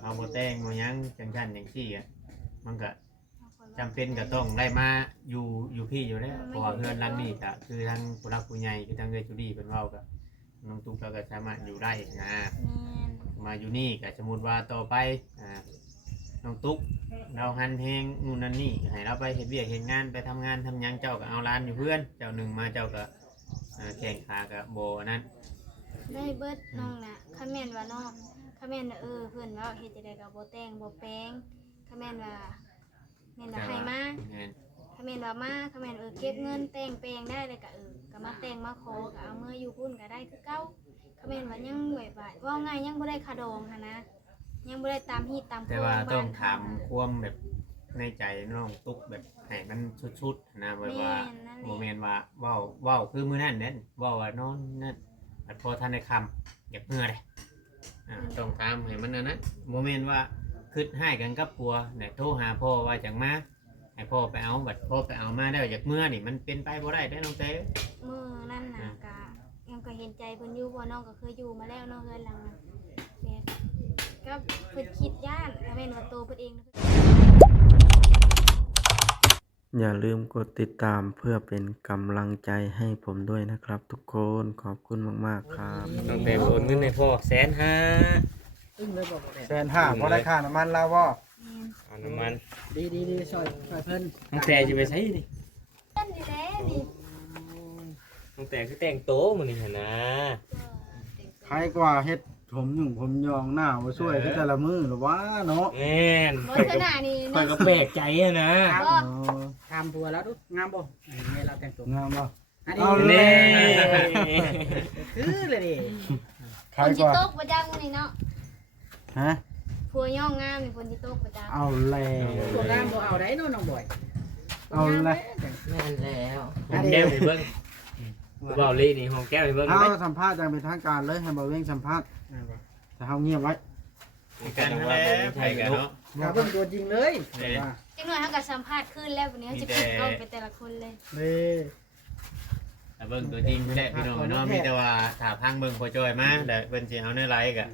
เขาบ่แต่งบ่หยังจังซั่นจังซี่อ่ะมันก็จำเป็นก็ต้องได้มาอยู่พี่อยู่แล้วเพราะว่าเฮือนหลังนี้ก็คือทั้งผู้รักผู้ใหญ่คือทั้งเอื้อยจุลีเพิ่นเว้าก็น้องตุ๊กเราก็สามารถอยู่ได้นะมาอยู่นี่ก็สมมุติว่าต่อไปน้องตุ๊กเราหันแฮงนู่นนั่นนี่ให้เราไปเฮ็ดเวียกเฮ็ดงานไปทำงานทำหยังเจ้าก็เอาร้านอยู่เพื่อนเจ้าหนึ่งมาเจ้าก็แข่งขาก็บ่นั้นได้เบิดน้องน่ะคาแม่นว่าน้องคาแม่นว่าเพิ่นว่าเฮ็ดจังได๋ก็บ่แต่งบ่แปลงคาแม่นว่าแม่นว่าให้มาคาแม่นว่ามาคาแม่นเก็บเงินแต่งแปลงได้เลยก็มาแต่งมาขอก็เอามืออยู่พุ่นก็ได้คือเก่าคาแม่นว่ายังแบบว่าง่ายยังบ่ได้คาดองหั่นนะยังบ่ได้ตามฮีตตามโคแต่ว่าต้องถามความแบบในใจน้องตุ๊กแบบให้มันชุดๆนะแบบว่าโมเมนต์ว่าเว้าคือมื้อนั้นเด้เว้าว่านอนนั่นพอทันได้คำอยากเมื่อเลยต้องถามให้มันนะโมเมนต์ว่าคิดให้กันกับปัวเนี่ยโทรหาพ่อว่าจังมาให้พ่อไปเอาบัดพ่อไปเอามาได้อยากเมื่อนี่มันเป็นไปบ่ได้ได้น้องเต้มื้อนั่นน่ะก็ยังก็เห็นใจเพิ่นอยู่บ่น้องก็เคยอยู่มาแล้วเนาะเฮือนหลังนั้นก็เพิ่นคิดย่านถ้าแม่นว่าโตเพิ่นเองอย่าลืมกดติดตามเพื่อเป็นกำลังใจให้ผมด้วยนะครับทุกคนขอบคุณมากๆครับน้องเต้โอนเงินให้พ่อ150,000เลยบอก150,000บ่ได้ค่าน้ำมันแล้วบ่เอาน้ำมันดีช่วยเพิ่นน้องเต้สิไปใช้นี่ เพิ่นนี่แหละนี่น้องเต้คือแต่งโตมื้อนี้หั่นนะใครกว่าเฮ็ดผมยองหน้าบ่ช่วยคือแต่ละมื้อหรอวะเนาะแม่นบ่ขนาดนี้ข้อยก็แปลกใจอะนะถามผัวแล้วดูงามบ่แม่เราแต่งตัวงามบ่เอาเลยคือเลยดิใครคนสิ กว่าตกประจังนี่เนาะฮะผัวย่องงามนี่คนสิตกประจังเอาแล้ว ผัวงามบ่เอาได้น้องบ่อยเอาแล้วแม่นแล้วหอมแก้มให้เบิ่งเว้าลีนี่หอมแก้มให้เบิ่งเอาสัมภาษณ์อย่างเป็นทางการเลยให้บ่เว้งสัมภาษณ์แต่เฮาเงียบไว้กันว่าบ่ใช่กันเนาะมาเบิ่งตัวจริงเลยว่าจังหน่อยเฮาก็สัมภาษณ์ขึ้นแล้ววันนี้เฮาจะเอาไปแต่ละคนเลยนี่เบิ่งตัวจริงแหละพี่น้องเนาะมีแต่ว่าถ้าพังเบิ่งพอจอยมาแต่เพิ่นสิเอาในไลฟ์ก็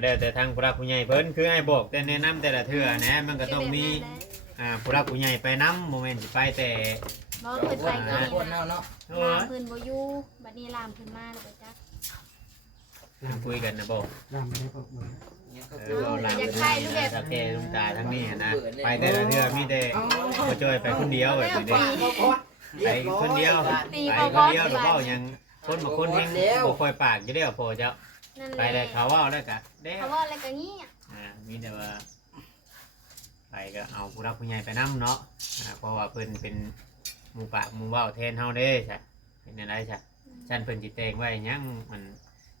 แล้วแต่ทางผู้รักผู้ใหญ่เพิ่นคือให้บอกแต่แนะนำแต่ละเทื่อนะมันก็ต้องมีผู้รักผู้ใหญ่ไปนำบ่แม่นสิไปแต่บ่เพิ่นไปก่อนคนเนาะลามเพิ่นบ่อยู่บัดนี้ลามเพิ่นมาแล้วไปจักคุยกันนะบ่รำได้บ่อยากใช้รูปแบบตาแก่ลุงตาทั้งนี้นะไปแต่ละเทื่อมีแต่พอจอยไปคนเดียวแบบนี้ไปคนเดียวไปคนเดียวหรือเปล่ายังคนบางคนยังบ่ค่อยปากจะได้พอเจ้าไปได้เขาว่าแล้วก็ได้เขาว่าอะไรก็งี้มีแต่ว่าไปก็เอาผู้รักผู้ใหญ่ไปนํเนาะเพราะว่าเพิ่นเป็นหมู่ปากหมู่เว้าแทนเฮาเด้ใช่เป็นอะไรใช่ฉันเพิ่นสิแต่งไว้ยังมัน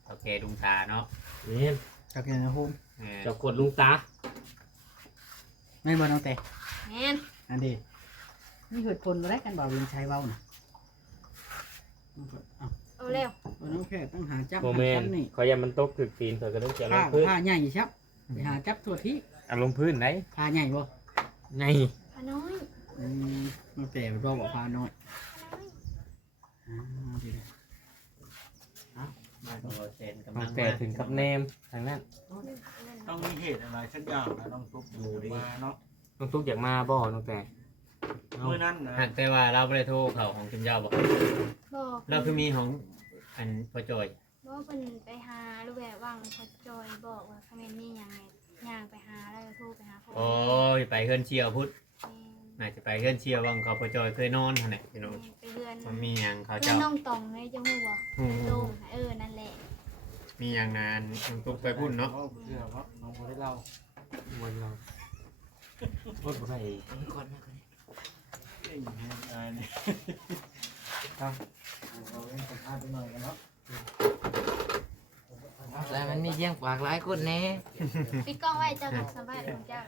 โอเคลุงตาเนาะนี่จักแน่โฮมเจ้ากดลุงตาแม่นบ่น้องแต่แม่นอันนี้นี่เหตุผลอะไรกันบ่วินชัยเว้าน่ะเอาแล้วน้องแค่ต้องหาจับนี่ขออย่ามันตกถึกตีนเขาก็ต้องจะลงพื้นผ้าใหญ่ชับไปหาจับตัวที่ลงพื้นไหนผ้าใหญ่บ่ไงผ้าน้อยน้องแต่บอกผ้าน้อยมันแต่ถึงกับเนมทางนั้นต้องมีเหตุอะไรสักอย่างนะต้องทุกอยู่มาเนาะต้องทุกอย่างมาบ่น้องแต่เมื่อนั้นนะแต่ว่าเราไม่ได้โทรเขาของจิมเจ้าบอกเราคือมีของอันพอจอยบอกเป็นไปหาลูกแบบว่างพอจอยบอกว่าคอมเมนต์นี่ยังไงย่างไปหาแล้วโทรไปหาโอ้ยไปเฮือนเชียวพุทธน่าจะไปเฮือนเชียวว่างเขาพอจอยเคยนอนขนาดพี่น้องไปเฮือนมันมีอย่างเขาเจ้าน้องตองเลยจังหูบ่โล่งนั่นแหละมีอย่างนานต้องตุกไปพุ่นเนาะน้องบ่ได้เล่าวันเราพูดบ่ได้ก่อนครับเราเล่นสัมภาษณ์ไปหน่อยกันเนาะแต่มันมีเยี่ยงปากหลายคนแน่ปิดกล้องไว้เจ้ากับสบายของเจ้า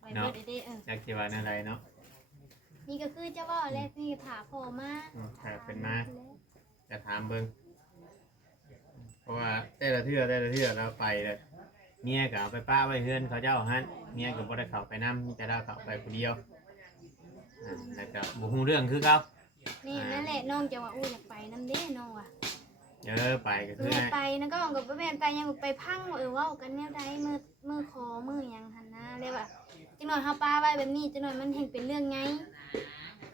ไปเบิดได้อยากจะว่าอะไรเนาะนี่ก็คือเจ้าว่าแรกนี่ถามพ่อมาเป็นมาจะถามเบิ่งเพราะว่าแต่ละเทื่อเราไปเลยเมียก็เอาไปป้าไว้เฮือนเขาเจ้าฮั่นเมียก็บ่ได้เข้าไปนำมีแต่เราเข้าไปผู้เดียวแล้วก็บ่ฮู้เรื่องคือเขานี่นั่นแหละน้องจะว่าอู้อยากไปนำเด้น้องว่ะ ไปก็คือ แม่ไปนะก็กับแม่ไปยังไปพังเว้ากันแนวใดมือคอมือหยังหั่นนะเลยว่าจังหน่อยเฮาปาไว้แบบนี้จังหน่อยมันแห่งเป็นเรื่องไง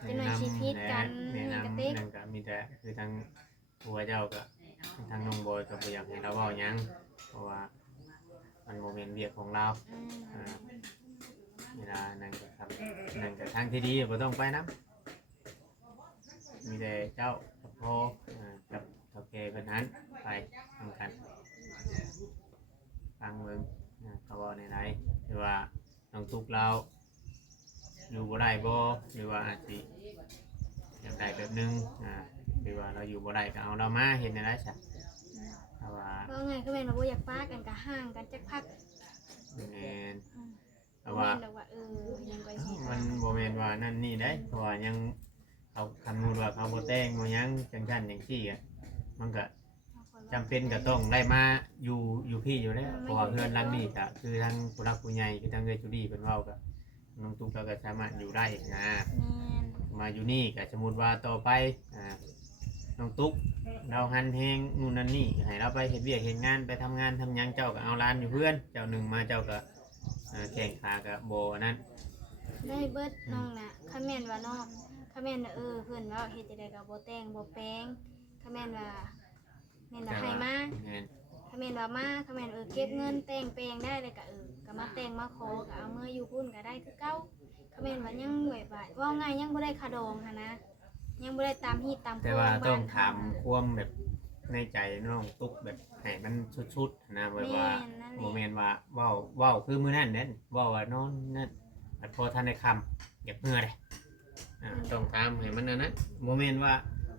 จังหน่อยชีพิตกัน แนะ นี่ นำ กะเต็ก นั่นก็มีแต่คือทางผัวเจ้าก็ทางน้องบอยก็บ่อยากให้เราเว้าหยังเพราะว่ามันบ่แม่นเวียกของเรา อืม เวลานั่นก็ทำนั่นก็ทางที่ดีบ่ต้องไปนํมีแต่เจ้ากับพ่อกับเฒ่าแก่เพิ่นนั้นไปทำกันฟังเบิ่งเขาเว้าในไหนหรือว่าน้องตุกเราอยู่บ่ได้บ่หรือว่าอาจสิอยากได้แบบนึงหรือว่าเราอยู่บ่ได้ก็เอาเรามาเฮ็ดในไรซะถ้าว่า ก็ไงก็แม่นว่าบ่อยากปากันก็ห่างกันจักพัก แม่น อืม แต่ว่า แม่นดอกว่ายังก็สิ มันบ่แม่นว่านั่นนี่ได้เพราะว่ายังเขาคำนูดว่าเขาบ่แต่งบ่หยังจังซั่นจังซี่มันก็จำเป็นก็ต้องได้มาอยู่พี่อยู่แล้วเพราะว่าเพื่อนหลังนี้ก็คือทั้งผู้รักผู้ใหญ่คือทั้งเอื้อยจุดีเพิ่นเว้าก็น้องตุ๊กเราก็สามารถอยู่ได้นะ แม่น มาอยู่นี่ก็สมมุติว่าต่อไปน้องตุ๊กเราหันแฮงนู่นนั่นนี่ให้เราไปเฮ็ดเวียกเฮ็ดงานไปทำงานทำหยังเจ้าก็เอาร้านอยู่เพื่อนเจ้าหนึงมาเจ้าก็แข่งขาก็บ่นั่น ได้เบิดน้องน่ะคันแม่นว่าน้องคันแม่นว่าเพิ่นว่าเฮ็ดจังไดก็บ่แต่งบ่แปลงคันแม่นว่าแม่นว่าให้มา แม่น คันแม่นว่ามาคันแม่นเก็บเงินแต่งแปลงได้เลยก็ก็มาแต่งมาขอก็เอาเมื่ออยู่พุ่นก็ได้คือเก่าคันแม่นว่ายังแบบว่าเว้าง่ายยังบ่ได้คาดองหันนะยังบ่ได้ตามฮีตตาม แต่ว่าต้องถามความแบบในใจน้องตุ๊กแบบให้มันชุดๆนะแบบว่าโมเมนต์ว่าเว้าคือมื้อนั้นเด้นเว้าว่านอนนั่นแต่พอทันได้คำอยากเมื่อเลยต้องถามให้มันนั่นนะโมเมนต์ว่า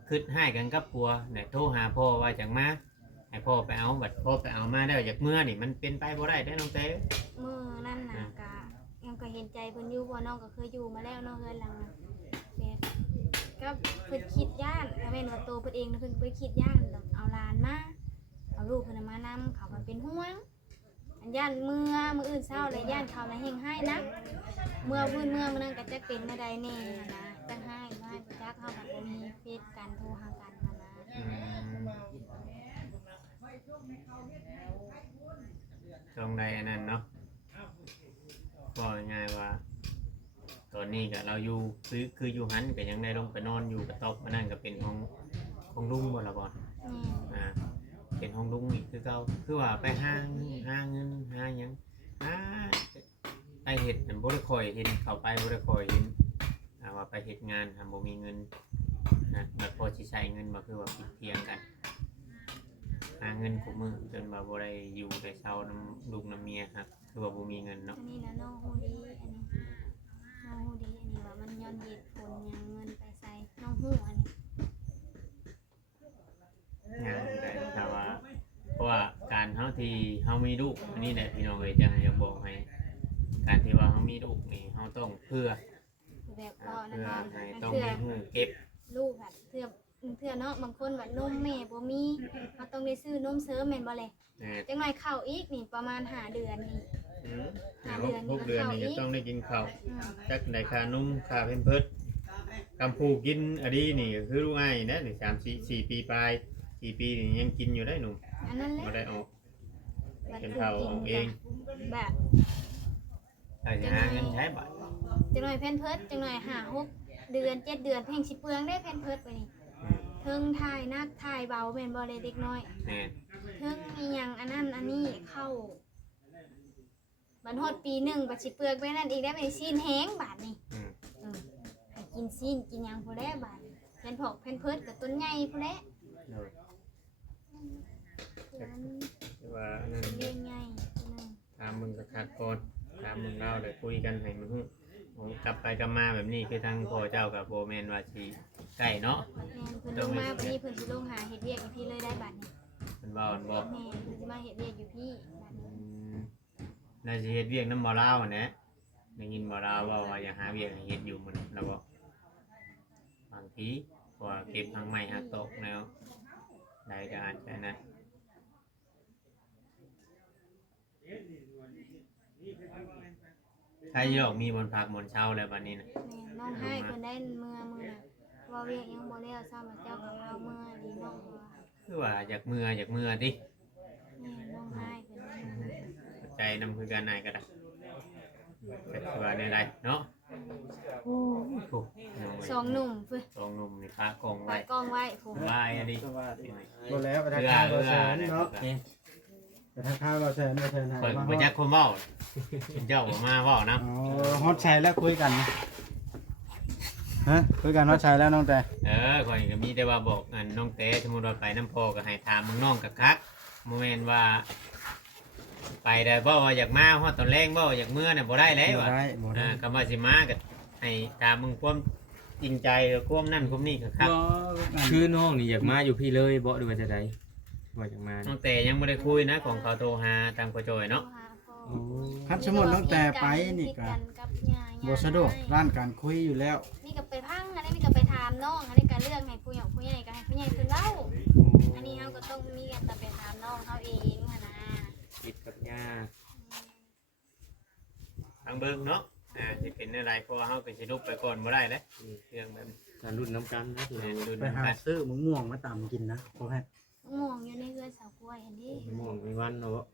คิดให้กันกับผัวเนี่ยโทรหาพ่อว่าจังมาให้พ่อไปเอาบัดพ่อไปเอามาแล้วอยากเมื่อนี่มันเป็นไปบ่ได้เด้น้องเต้ มื้อนั้นน่ะก็ยังก็เห็นใจเพิ่นอยู่เพราะน้องก็เคยอยู่มาแล้วเนาะเฮือนหลังน่ะก็เพิ่นคิดย่านถ้าแม่นว่าโตเพิ่นเองเพิ่นบ่คิดย่านดอกเอาหลานมาเอาลูกเพิ่นมานำเขามันเป็นห่วงอันย่านมื้ออื่นเช้าเลยย่านเขาน่ะแฮงให้นะเมื่อมื้อนั้นก็จะเป็นจังไดแน่นะจังให้ว่าจักเฮาก็บ่มีเฟซกันโทรหากันนะ ตรงใดอันนั้นเนาะก็ง่ายว่าตอนนี้ก็เราอยู่คืออยู่หันก็ยังได้ลงไปนอนอยู่กับต๊อบมานั่นก็เป็นของลุงบ่ละบ่เป็นห้องลุงอีกคือเก่าคือว่าไปหาเงินหาหยังไปเฮ็ดบ่ได้ค่อยเห็นเข้าไปบ่ได้ค่อยเห็นว่าไปเฮ็ดงานบ่มีเงินนะแบบพอสิใช้เงินบ่คือว่าผิดเทียงกันหาเงินคู่มือจนว่าบ่ได้อยู่ได้เช้าน้ำลูกน้ำเมียครับคือว่าบ่มีเงินเนาะ อันนี้นะน้องฮู้ดีน้องฮู้ดีอันนี้ว่ามันย้อนเหตุผลหยังเงินไปใส่น้องฮู้อันนี้ งานได้แต่ว่าเพราะว่าการเฮาที่เฮามีลูกอันนี้แหละพี่น้องเอ้ยจังอยากบอกให้การที่ว่าเฮามีลูกนี่เฮาต้องเพื่อ แบบเว้านะ เพื่อ คะ ให้ต้อง เพื่อ มีหูเก็บ ลูกอะเทื่อเนาะบางคนว่านมแม่บ่มีเราต้องได้ซื้อนมเสริมแม่นบ่แลจังหน่อยเข้าอีกนี่ประมาณ5เดือนนี่ หกเดือนนี่จะต้องได้กินข้าว อืม จักได้ค่านมค่าเพิ่นเพิดกำพูกินอันนี้นี่ก็คือรู้ง่ายนะนี่3-4 ปีปลาย4 ปีนี่ยังกินอยู่ได้หนุ่ม อันนั้นแหละ บ่ได้ออก บัด เป็น คือ ข้าว กิ อน อกเอง แบบ ถ้าสิหาเงินใช้บัตร จังหน่อยแพนเพิร์ดจังหน่อย5-6 เดือน7 เดือนแพงสิเปลืองได้แพนเพิร์ดไปนี่เทิงถ่ายนักถ่ายเบาแม่นบ่เลยเด็กน้อย แน่ เทิงอีหยังอันนั้นอันนี้เข้าบัดฮอดปีหนึ่งบัดสิเปลือกไปนั่นอีกได้ไปซีนแห้งบาดนี่ให้กินซีนกินหยังผู้แลบาดแพนพอกแพนเพิร์ดกับต้นใหญ่ผู้แล คือว่านั่น เลี้ยงใหญ่ตัวหนึง ถามมึงกับขาดก่อนถามมึงเล่าเลยคุยกันให้มันฮู้กลับไปกลับมาแบบนี้คือทางพ่อเจ้ากับโบแมนว่าสิใกล้เนาะ แม่นเพิ่นลงมาวันนี้เพิ่นสิลงหาเฮ็ดเวียกอยู่พี่เลยได้บาดนี่ มันว่ามันบอก แม่นเพิ่นสิมาเฮ็ดเวียกอยู่พี่บาดนี้ น่าสิเฮ็ดเวียกน้ำบ่อลาวอะนะได้ยินบ่อลาวว่าอย่าหาเวียกให้เฮ็ดอยู่มันแล้วบอกบางทีเพราะว่าเก็บทางใหม่หักตกแล้วได้ก็อาจจะนะใครยอกมีบนพักบนเช่าแล้ววันนี้นะ แม่นน้องให้เพิ่นได้เมื่อน่ะว่าเวียกยังบ่แล้วซ้ำว่าเจ้าก็เอาเมื่อดีน้องว่าค คือว่าอยากเมื่อติ แม่น้องไห้เพิ่น ใจนำคือการนายก็ได้แต่คือว่าในไรเนาะโอ้โห สองหนุ่มเพิ่น สองหนุ่มนี่พากอง ปา ไว้ กล้องไว้ผม บายอันนี้ บ่แล้วไปทางข้าวเราแสนเนาะไปทางข้าวเราแสนเราแสนหาย เปิด มา บรรยากาศเว้าเจ้ามาเว้านะ อ๋อฮอตชัยแล้วคุยกันฮะคุยกันฮอตชัยแล้วน้องแต่ ก่อนก็มีแต่ว่าบอกอันน้องเต้สมมุติว่าไปน้ำพอก็ให้ถามมึงน้องคักๆโมเมนต์ว่า ไปได้บ่ว่าอยากมาฮอดตอนแรงบ่อยากเมื่อน่ะบ่ได้แล้ว บ่ อ่ะ ได้บ่ได้ คำว่าสิมาก็ให้ตามมึงความจริงใจความนั่นความนี่คัก คือน้องนี่อยากมาอยู่พี่เลยบ่ดูว่าจะได้ว่าอยากมา ๆน้องเต้ยังบ่ได้คุยนะของเขาโทรหาทางพ่อจอยเนาะ คันสมมุติน้องแต่ไปนี่ก็บ่สะดวกร้านการคุยอยู่แล้ว นี่ก็ไปพังอันนี้ก็ไปถามน้องอันนี้ก็เรื่องให้ผู้ใหญ่ก็ให้ผู้ใหญ่เพิ่นเล่าอันนี้เฮาก็ต้องมีกันแต่ไปถามน้องเฮาเองหั่นนะ ติดกับย่า ทางเบิ่งเนาะสิเป็นอะไรเพราะว่าเฮาก็สิลุกไปก่อนบ่ได้เด้เรื่องแบบ การรุ่นน้ำกันนะพี่น้อง รุ่น ไปหาซื้อมะม่วงมาตำกินนะพ่อแพทย์ ม่วงอยู่ในเรือนสาวกล้วยอันนี้ ม่วงมีวันเนาะ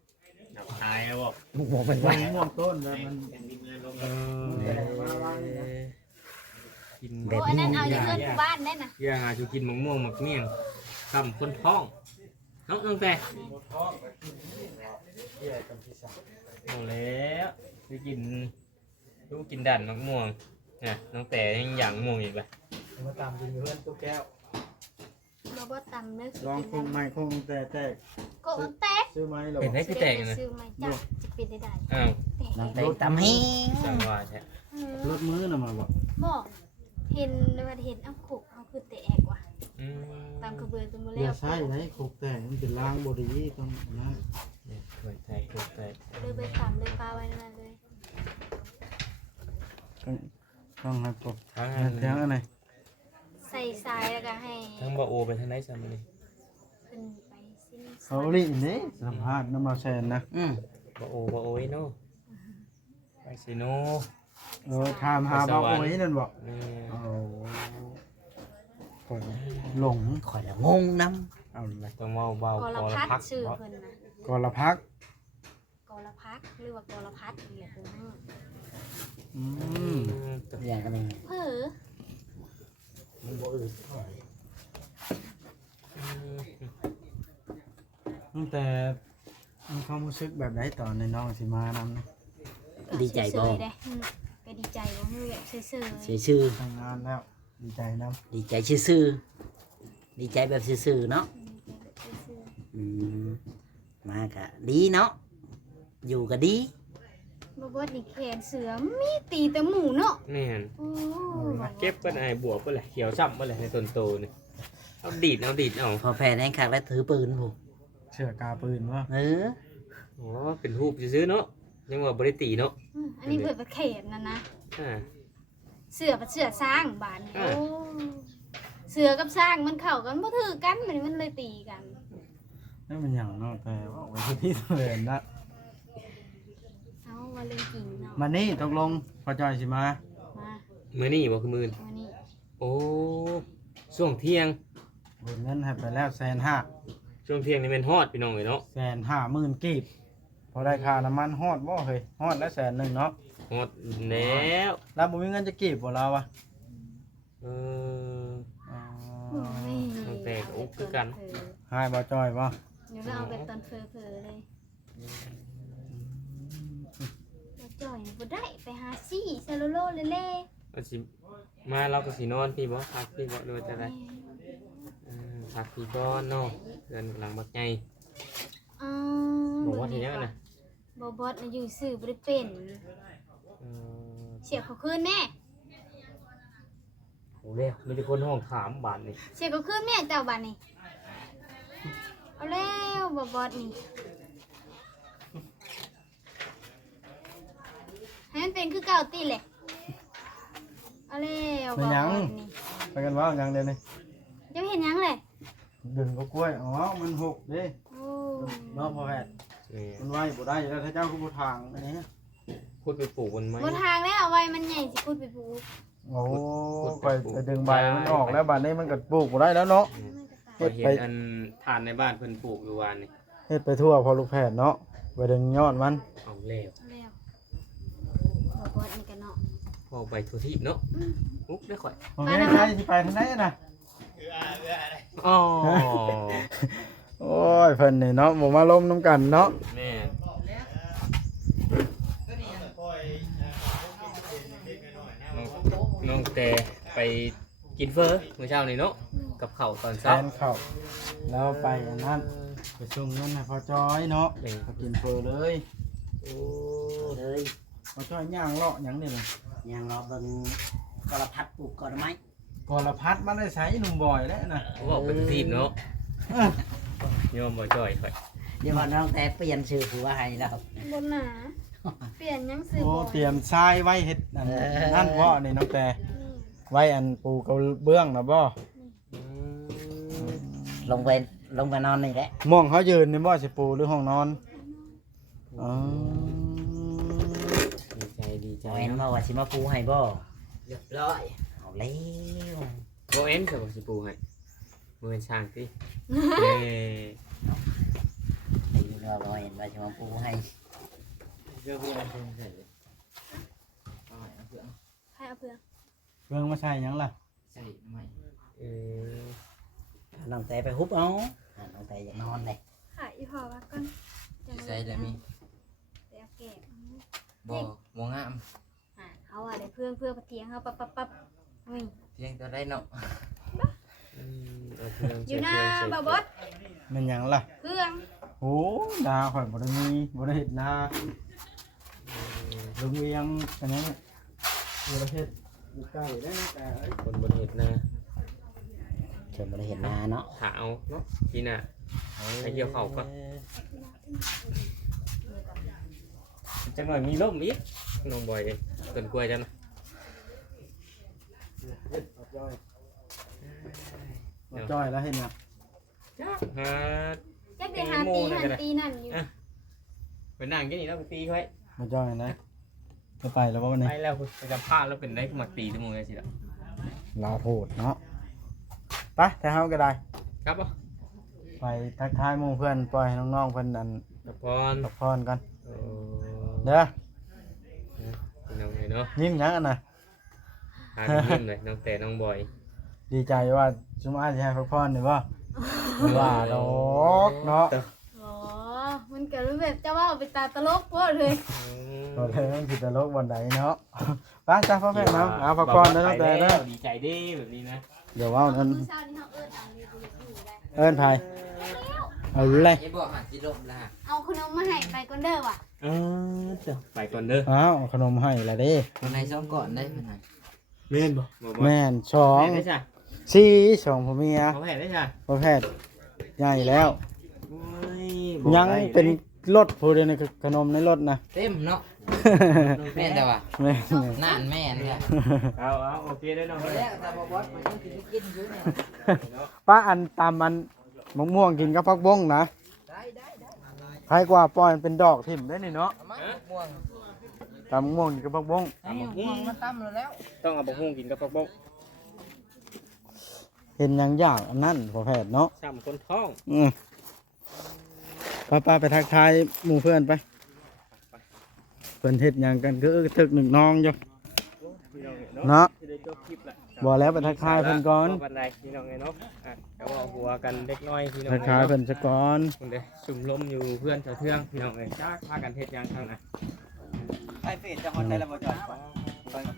ดอกตายแล้วบ่ มะม่วงเป็นมะม่วงต้นแล้วมัน มีเงินลง กิน โอ้อันนั้นเอาอยู่เรือนบ้านได้น่ะ ย่าจะกินมะม่วงหมักเมี่ยงทำคนท้องน้องแต่เอาแล้วไปกินลูกกินด่านมะม่วงเนี่ยน้องแต่ยังอย่างม่วงอีกป่ะ มาตำกินเพื่อนตุ๊กแก้ว บ่ตำเด้อ ลองคงไม้คงแต่แตก ก็แตก ซื้อไม้เรา เป็นได้คือแตกนะ ซื้อมาจ้ะจะเป็นได้ อ้าว แตก ตำให้ จังว่าใช่ รถมือน่ะมาบอก บ่เห็นว่าเห็นเอาขกเอาคือแตกว่ะ อืม ตามกระเบือตัวบ่ อ แล้ ย่าว ใช่ไหนขกแต่มันเป็นล้างบดีต้องนะ เนี่ยเคยแตกเคยแตก เลยไปตำเลยปลาไว้นั่นเลย ต้องให้ปก ทั้ง เสียงอะไร ใส่ทรายแล้วก็ให้ ทั้งบาโอไปทางไหนซ้ำนี่ เพิ่นไปสิ้น เขาลินี่สัมภาษณ์น้ำมาแซนนะ บาโอไอ้เนาะไปสิโน ถามหาเบาโอ้ยนั่นบอก นี่ โอ้หลง ข่อยละงงน้ เอาเลย ต้องเบาๆ กร พอ พั ละ ด พัก ชื่อ เนาะ เพิ่นน่ะ กรพัก กรพัดหรือว่ากรพัดนี่แหละเพิ่น อืม ำอย่างกันนี่ เพ้อ มันบ่อื่น ตั้งแต่มีความรู้สึกแบบไหนตอนในน้องสิมานำนะ ดีใจบ่ เฉยๆเด้ก็ดีใจบ่คือแบบเฉย เสียชื่อ ทำงานแล้วดีใจน้ ดีใจซื่อๆดีใจแบบซื่อๆเนาะ ๆเฉย อืมมากะดีเนาะอยู่ก็ดี ๆบ่บ่นี่แขนเสือมีตีแต่หมูเนาะ นี่เห็น โอ้ เก็บก็ได้บวกก็แหละเขียวซ้ำก็แหละในต้นโตนี่เอาดีดเอา พอแฟนให้คักแล้วถือปืนผม ำเชื่อกาปืนว่า เออ อ๋อเป็นรูปซื้อๆเนาะยังว่าบริตีเนาะ อันนี้เพิ่นว่าแขนนั่นนะ อ่า เสือกับเสือสร้างบานนี่ อ่า โอ้เสือกับสร้างมันเข้ากันบ่ถือกันมันเลยตีกัน นั่นเป็นอย่างเนาะแต่ว่าไว้ที่เถินนะ เอาว่าเรื่องจริงเนาะ มานี่ตกลงพอจอยสิมา มา มือนี่บ่คือมือ วันนี้ โอ้ช่วงเที่ยง เบิกเงินให้ไปแล้ว150,000 ช่วงเที่ยงนี่เป็นฮอดพี่น้องเลยเนาะ 150,000กีบพอได้ค่าน้ำมันฮอดบ่เฮ้ยฮอดแล้ว100,000เนาะ ฮอดแล้ว แล้วบ่มีเงินจะกีบบ่เราวะ เออ อ๋อ โอ้ย ตั้งแต่ก็อุ๊บคือกัน หายบ่จอยบ่ เดี๋ยวเราเอาแบบตอนเฟอเลยเราจ่อยบ่ได้ไปหาซี่เซลโลเล่ เอาสิมาเราก็สินอนพี่บ่พักพี่บ่ดูจะได้พักพี่ก่อนเนาะเดินกำลังบักไง บอกว่าทีนี้นะ บ่บอสน่ะอยู่ซื่อบ่ได้เป็น เออ เสียเขาคืนแม่ โอ้เร็วมีแต่คนห้องถามบาทนี่ เสียเขาคืนแม่เจ้าบัดนี้เอาแล้วบ่บอสนี่ให้มันเป็นคือเก่าติแหละเอาแล้วบ่บอสนี่ ไปกันว่าอย่างเดียวนี่ เจ้าเห็นหยังแหละ ดึงก็กล้วยอ๋อมันหกเด้ โอ้ เนาะพ่อแพทย์ นี่ มันไหวบ่ได้อยู่แล้วถ้าเจ้าก็บ่ทางอันนี้ พูดไปปลูกบนไม้ บ่ทางแล้วเอาไว้มันใหญ่สิพูดไปปลูก โอ้ไปดึงใบมันออกแล้วบัดนี้มันก็ปลูกบ่ได้แล้วเนาะ มันก็ตาย เฮ็ด เห็ ไป นอันทานในบ้านเพิ่นปลูกอยู่วานนี่ เฮ็ดไปทั่วพอลูกแพทย์เนาะไปดึงยอดมัน เอาแล้ว แล้วบอกว่านี่กันเนาะ พอไปทุกที่เนาะปุ๊บได้ข่อย ผมไม่ได้ใช่สิไปทางไหนน่ะ อ๋อ โอ้ยเพิ่นนี่เนาะบ่มาล้มน้ำกันเนาะ แม่น้องแต่ไปกินเฟอเมื่อเช้านี่เนาะกับข้าวตอน แฟ เช้าน เข้าแล้วไปอันนั้นไปส่งเงินให้พ่อจอยเนาะ นี่ ก็กินเฟอเลย โอ้ เลย พ่อจอยย่างเลาะหยังนี่ล่ะ ยังรอเบิ่งกระพัดปลูกก่อนไหม กรพัดมันได้ใช้หนุ่มบ่อยแล้วน่ะ เขาบอกเป็นทีมเนาะยอมบ่จ่อยข่อย เดี๋ยวน้องแต่เปลี่ยนชื่อผัวให้แล้ว บนหนาเปลี่ยนยังซื้อ โอ้ บ่ เตรียมทรายไว้เฮ็ดอันนั่นบ่นี่น้องแต่ไว้อันปูกระเบื้องน่ะบ่ ลงไปนอนนี่แหละ มองเขายืนนี่บ่สิปูหรือห้องนอนอ๋อ ดีใจ เอาเอ็นมาว่าสิมาปูให้บ่เรียบร้อยเอาแล้ว โบเอ็นกับสิปูให้มือเป็นช่างติเอ้ ได้ยินว่าบ่เห็นว่าสิมาปูให้ ให้เอาเพื่อน เบื้องมาใส่หยังล่ะ เออ น้องแต่ไปฮุบเอาน้องแต่อยากนอนเลย ขายอีพอว่าก่อนจะมา ใส่ได้มี แต่เอาแก่ บ่งาม เอาอะได้เพื่อนมาเถียงเขาปั๊บนี่ เพียงแต่ได้เนาะ เอาเครื่อง อยู่หน้า ใส่ บาบอส มันหยังล่ะ เครื่อง โอ้นาข่อยบ่ได้มีบ่ได้เฮ็ดนาลุงเวียงอันนี้บ่ได้เฮ็ดอยู่ใกล้ได้นะแต่เอ้ย คนบนเห็ดนะ เชิญบ่ได้เห็นหน้าเนาะ หาเอาเนาะพี่น่ะให้เกี่ยวเข่าก่อนจังหน่อยมีล่มอีกน้องบอยเองเกินกล้วยจังนะ เฮ็ดเอาจ้อยเอาจ้อยแล้วเฮ็ดหยัง ฮะ จักได้หาตีหันตีนั่นอยู่ เป็นนางแค่นี้แล้วไปตีเขาไว้ มาจ้อยนะจะไปแล้วบ่วันนี้ ไปแล้วคุณไปจะพลาดแล้วเป็นได้มาตีตัวมึงเลยสิล่ะ ลาโพดเนาะไปแต่เฮาก็ได้ ครับป่ะ ไปทักทายหมู่เพื่อนปล่อยให้น้องๆเพิ่นอัน ตะพร พักผ่อนกัน โอ้ เด้อ น้องเลยเนาะ ยิ้มหยังอันน่ะ หากันยิ้มเลยน้องแต่น้องบอย ดีใจว่าชุมอาสิให้พักผ่อนนี่บ่ว่าดอกเนาะ อ๋อมันเกิดรูปแบบเจ้าว่าเอาไปตาตลกพวกเลย บ่ได้มันสิตลกบ่ใดเนาะไปจ้าพ่อแม่เนาะเอาพักผ่อนเด้อน้องแต่เด้อ ดีใจเด้แบบนี้นะ เดี๋ยวเว้านั่น มื้อเช้านี้เขาเอาอยู่ได้ เอิ้นไผเอาเลย ไอ้บ่หักสิลมละ เอาขนมมาให้ไปก่อนเด้อว่ะ ไปก่อนเด้อ อ้าวขนมให้ละเด้ คนในซ่องก่อนได้เพิ่นน่ะ เม่นบ่ แม่นสอง ได้จ้ะ สี่สองผัวเมีย เขาแผ่ได้จ้ะ พ่อแพทย์ใหญ่แล้ว โอ้ย ยังเป็นรถผู้เดียวในขนมในรถนะ เต็มเนาะแม่นแต่ว่า แม่น นั่นแม่นเนี่ย เอาโอเคได้น้อง แล้วแต่บ่บอสมันยังสิกินอยู่เนี่ย ป้าอันตามมันมะม่วงกินกับผักบงนะ ได้ ใครกว่าปล่อยมันเป็นดอกถิ่มได้นี่เนาะ เอามาม่วง ตามมะม่วงกินกับผักบง ให้ม่วงมาตั้มแล้ว ต้องเอาบักฮุ้งกินกับผักบก เห็นหยังยากอันนั้นพ่อแพทย์เนาะ ซ้ำคนท้อง ป้าไปทักทายหมู่เพื่อนไปเพิ่นเฮ็ดหยังกันก็ทึกหนึ่งน้องอยู่เนาะ ที่ได้จบคลิปละ บ่แล้วไปทักทายเพิ่นก่อน บันไดพี่น้องไงเนาะก็ว่าหัวกันเล็กน้อยพี่น้อง ทักทายเพิ่นซะก่อน คุณเด้สุ่มลมอยู่เพื่อนชาวเทืองพี่น้องเอ้ยจ้าพากันเฮ็ดยังทางน่ะ ไปเฟซจะฮอดได้แล้วบ่จอย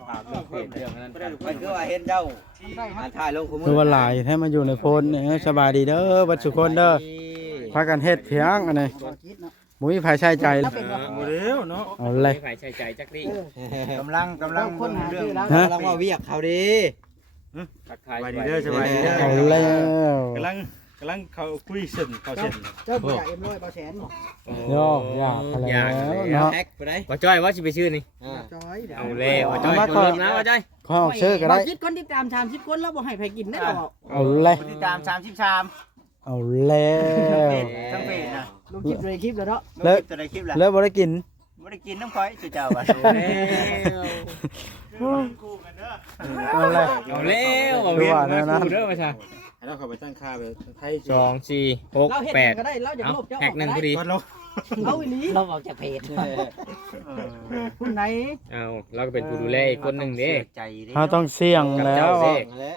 ถามเรื่องเพจเรื่องนั้น มันคือว่าเห็นเจ้าถ่ายลงคุมื คือว่าหลายให้มาอยู่ในโพนเนี่ยสบายดีเด้อบัดสุคนเด้อพากันเฮ็ดเพียงอันนี้บ่มีไผใช้ใจ บ่เร็วเนาะ เอาเลย ไม่ไผใช้ใจจักดิ กำลังคนหาชื่อแล้ว ฮะ กำลังว่าเวียกเขาดี ทักทาย สบายดีเด้อสบายดีเด้อ เอาแล้ว กำลังเขาคุยเส้นเขาเส้น เจ้าผู้ใหญ่เอ็มร้อยเบาแสน โยกยากกันแล้วเนาะ แฮกไปได้ บ่จ้อยว่าสิไปชื่อนี่ จอยเดี๋ยว เอาแล้วบ่จ้อย เอามาก่ เปิ อน ดนะบ่จ้อย ขอออกชื่อก็ได้ คิดคนที่ตาม30คนแล้วบ่ให้ไผกินได้หรอก เอาเลย ที่ตาม30ชาม เอาแล้ว ทั้งเพจนะลงคลิปเลยคลิปแล้วเนาะ แล้ว จะได้คลิปแล้ว แล้วบ่ได้กิน บ่ได้กินน้ำก้อยเจ้าว่า เอาเลย เอาแล้วเอาเวียนมาคู่เด้อมาซะ ให้เราเข้าไปตั้งค่าไปไทย 2 4 6 เราเฮ็ด 8 ก็ได้เราอยาก เอา ลบจะอ แพ็ อก หนึ่งพอดี ก่อนเรา เอาอีหลี เราออกจากเพจ คุณไหน เอาเราก็เป็นผู้ดูแลอีกคนหนึงเด้ ใจดิ เฮาต้องเสี่ยง กับ แล้ เจ้าว เด้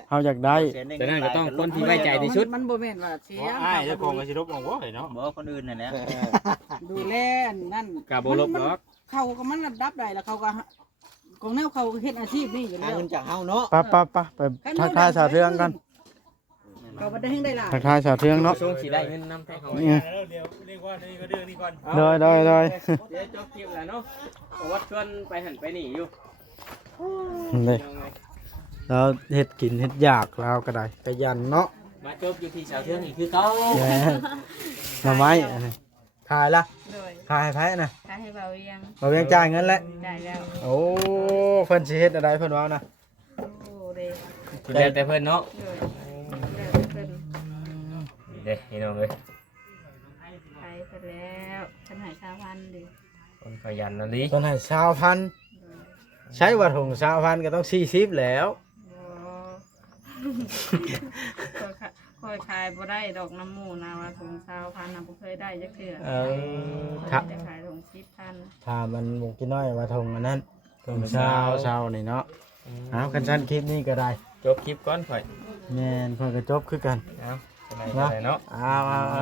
เฮาอยากได้ ฉะนั้นก็ต้องคนที่ไว้ใจที่สุด มันบ่แม่นว่าเสีย อ้ายเจ้าของก็สิรบออกบ่เนาะ บ่คนอื่นน่ะแหละ ดูแลนั่น ก็บ่ลบหรอก เขาก็มันระดับใดแล้วเขาก็ของแนวเขาเฮ็ดอาชีพนี่อยู่ หา แล้ว เงินจากเฮาเนาะ ไปทักทายสาวเทืองกัน เขาบ่ได้ให้ได้ล่ะ ทักทายสาวเทืองเนาะ ส่งสิได้เงินนำให้เขา อืม เดี๋ยวเรียกว่านี่ก็เรื่องนี้ก่อน โดย เดี๋ยวจบคลิปแล้วเนาะเพราะว่าชวนไปหันไปนี่อยู่ นี่แล้วเฮ็ดกินเฮ็ดยากแล้วก็ได้ขยันเนาะ มาจบอยู่ที่สาวเทืองอีกคือเก่า แหมหน่อไม้อันนี้ขายละ โดย ขายให้ไผนะ ถ้าให้เบาเรียง บ่เวียงจ่ายเงินแล้ว ได้แล้ว โอ้เพิ่นสิเฮ็ดอะไรเพิ่นว่านะ โอ้เด้ คุณแล้วแต่เพิ่นเนาะ โดยได้เพิ่น เด้พี่น้องเอ้ย ไปเพิ่นแล้วฉันหาย3,000ดิ คนขยันนั่นดิ เพิ่นให้20,000ใช้ว่าถุง20,000ก็ต้อง40แล้ว คอยขายบ่ได้ดอกน้ำหมูนะว่าถุง20,000น่ะบ่เคยได้จักเทื่อ ครับ จะขายถุง10,000 ถ้ามันหมูกินน้อยว่าถุงอันนั้นถุงเช้านี่เนาะเอากันซั่นคลิปนี้ก็ได้ จบคลิปก่อนข่อย แม่นเพิ่นก็จบคือกัน เอาไปไหนเนาะ เอา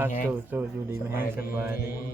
ๆๆสู้ๆอยู่ดีไม่แห้งสบายดี ดี